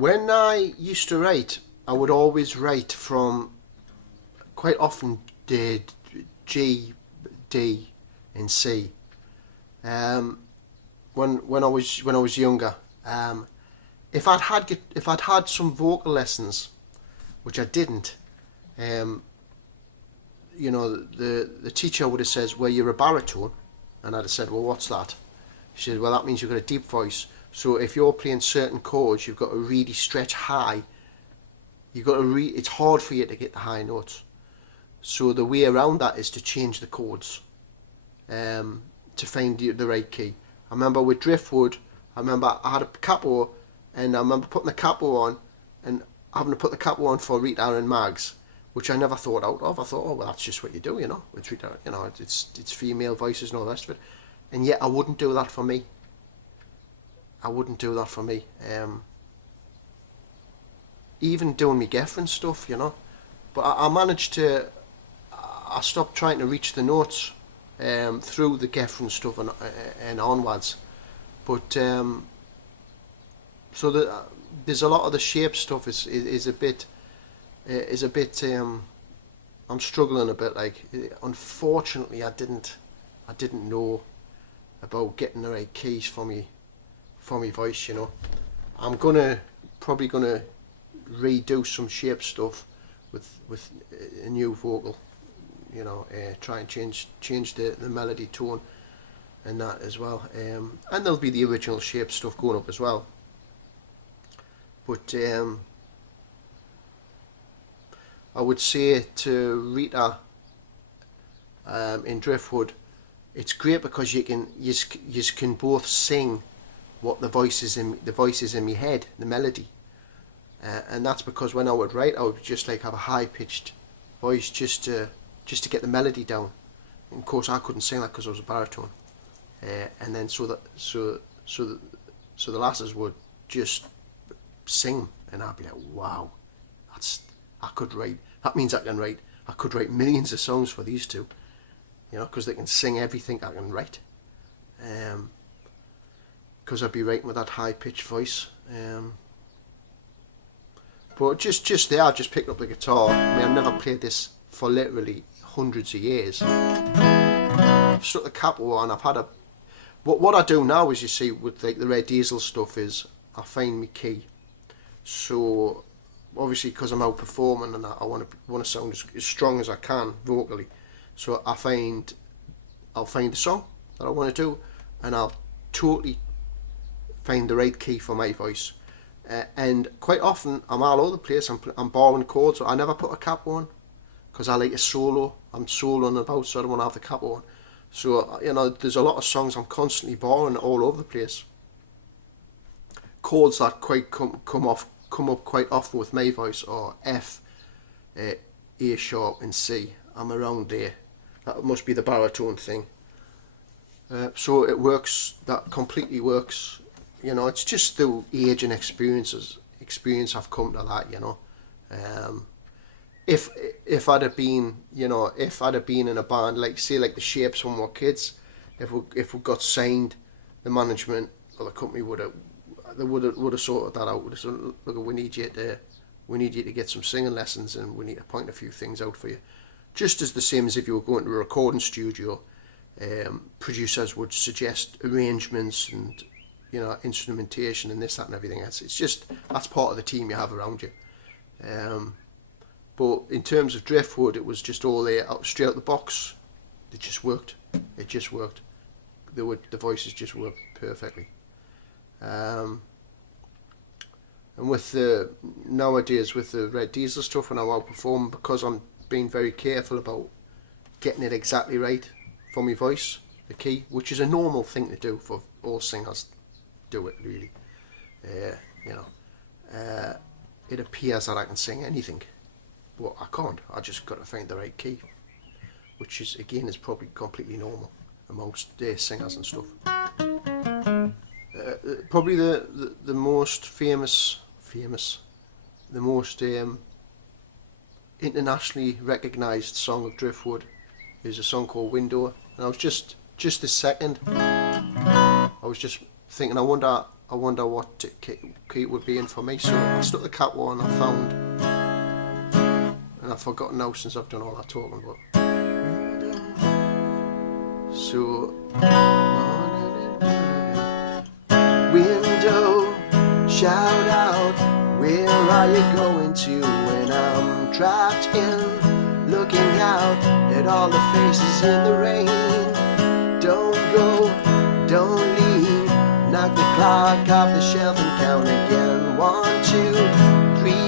When I used to write, I would always write from quite often did G, D, and C. Um, when I was younger, if I'd had some vocal lessons, which I didn't, um, the teacher would have said, "Well, you're a baritone," and I'd have said, "Well, what's that?" She said, "Well, that means you've got a deep voice. So if you're playing certain chords, you've got to really stretch high. It's hard for you to get the high notes. So the way around that is to change the chords, to find the right key." I remember with Driftwood, I had a capo, and I remember putting the capo on, and having to put the capo on for Rita and Mags, which I never thought out of. I thought, oh well, that's just what you do, It's Rita, it's female voices and all the rest of it, and yet I wouldn't do that for me. I wouldn't do that for me. Even doing me Geffen stuff. But I managed to. I stopped trying to reach the notes through the Geffen stuff and onwards. But there's a lot of the shape stuff is a bit. I'm struggling a bit. Like, unfortunately, I didn't know about getting the right keys for me voice. I'm probably gonna redo some shape stuff with a new vocal. Try and change the melody tone and that as well. And there'll be the original shape stuff going up as well. But I would say to Rita, in Driftwood, it's great because you can both sing what the voices in my head, the melody, and that's because when I would write, I would just like have a high pitched voice just to get the melody down. And of course, I couldn't sing that because I was a baritone, and then so the lasses would just sing, and I'd be like, wow, I could write. That means I could write millions of songs for these two, because they can sing everything I can write. Because I'd be writing with that high pitched voice. But just there, I just picked up the guitar. I mean, I've never played this for literally hundreds of years. I've stuck the capo on. I've had a. What I do now is, you see, with like the Red Diesel stuff, is I find my key. So obviously, because I'm out performing and I want to sound as strong as I can vocally. So I'll find the song that I want to do, and I'll totally find the right key for my voice. And quite often I'm all over the place. I'm borrowing chords, so I never put a capo on because I like a solo. I'm soloing about, so I don't want to have the capo on. So there's a lot of songs I'm constantly borrowing all over the place. Chords that quite come up quite often with my voice are F, A sharp, and C. I'm around there. That must be the baritone thing. So it works. That completely works. It's just through age and experience I've come to that. If I'd have been, in a band like, say, like the Shapes when we were kids, if we got signed, the management or the company would have sorted that out. So, look, we need you to get some singing lessons, and we need to point a few things out for you. Just as the same as if you were going to a recording studio, producers would suggest arrangements and instrumentation and this, that, and everything else. It's just that's part of the team you have around you. But in terms of Driftwood, it was just all there, straight out the box. It just worked. The voices just worked perfectly. And with nowadays with the Red Diesel stuff, when I'm out performing, because I'm being very careful about getting it exactly right for my voice, the key, which is a normal thing to do for all singers. Do it really. It appears that I can sing anything, but I can't. I just got to find the right key, which is probably completely normal amongst singers and stuff. Probably the most famous, the most internationally recognised song of Driftwood is a song called Window. And I was just this second, I was just thinking, I wonder I wonder what key it would be in for me. So I stuck the cat one I found, and I've forgotten now since I've done all that talking. But so window, shout out, where are you going to when I'm trapped in, looking out at all the faces in the rain. Don't go, don't leave, knock the clock off the shelf and count again. 1, 2, 3, 4,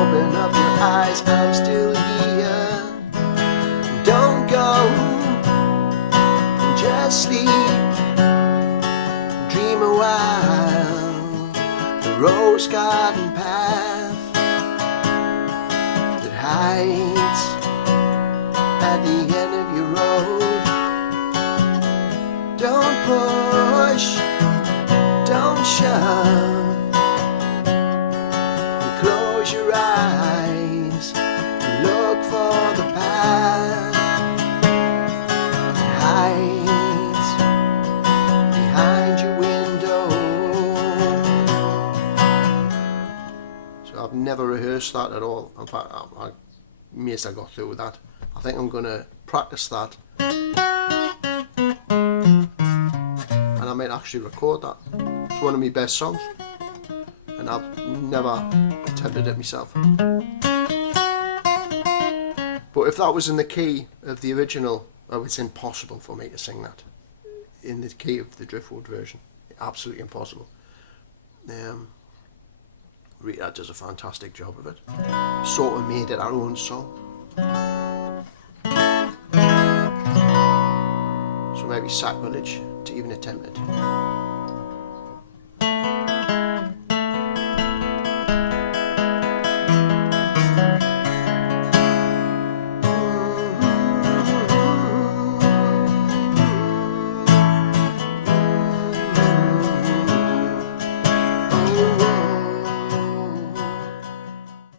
open up your eyes, I'm still here. Don't go, just sleep, dream a while. The rose garden path that hides at the end of your road. Don't push, don't shove, and close your eyes and look for the path that hides behind your window. So I've never rehearsed that at all. In fact, I amazed I got through with that. I think I'm going to practice that. And I might actually record that. It's one of my best songs, and I've never attempted it myself. But if that was in the key of the original, it's impossible for me to sing that in the key of the Driftwood version. Absolutely impossible. Redhead does a fantastic job of it. Sort of made it our own song. So maybe sacrilege to even attempt it.